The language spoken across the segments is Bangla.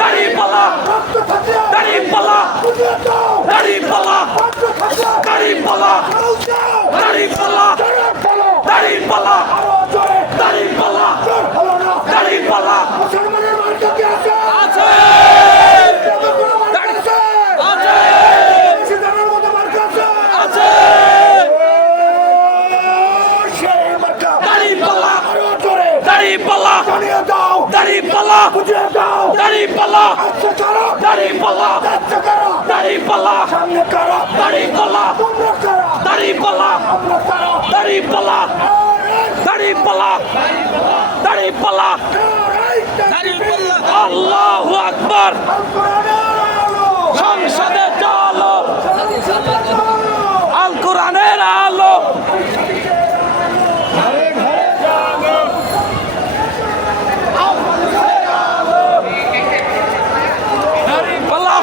দাঁড়িপাল্লা দাঁড়িপাল্লা দাঁড়িপাল্লা দাঁড়িপাল্লা দাঁড়িপাল্লা দাঁড়িপাল্লা দাঁড়িপাল্লা দাঁড়িপাল্লা মুসলমানের মার্কা কি আছে? আছে সিদ্ধান্তের মতো মার্কা আছে? আছে সেই মার্কা দাঁড়িপাল্লা আরো জোরে দাঁড়িপাল্লা জানিয়ে দাও, দাঁড়িপাল্লা বুঝিয়ে দাও। দাঁড়িপাল্লা আচ্ছা কারো, দাঁড়িপাল্লা আচ্ছা কারো, দাঁড়িপাল্লা সামনে কারো, দাঁড়িপাল্লা তোমরা কারো, দাঁড়িপাল্লা আমরা কারো। দাঁড়িপাল্লা দাঁড়িপাল্লা দাঁড়িপাল্লা আল্লাহু আকবার সংসদে চলো আল কোরআনের আলো দাঁড়িপাল্লা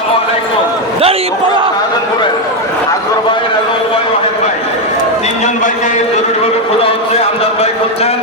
দাঁড়িপাল্লা আকবর ভাই, রেজাউল ভাই, ওয়াহিদ ভাই, তিনজন ভাইকে জরুরিভাবে খোঁজা হচ্ছে। আমজাদ ভাই খুঁজছেন।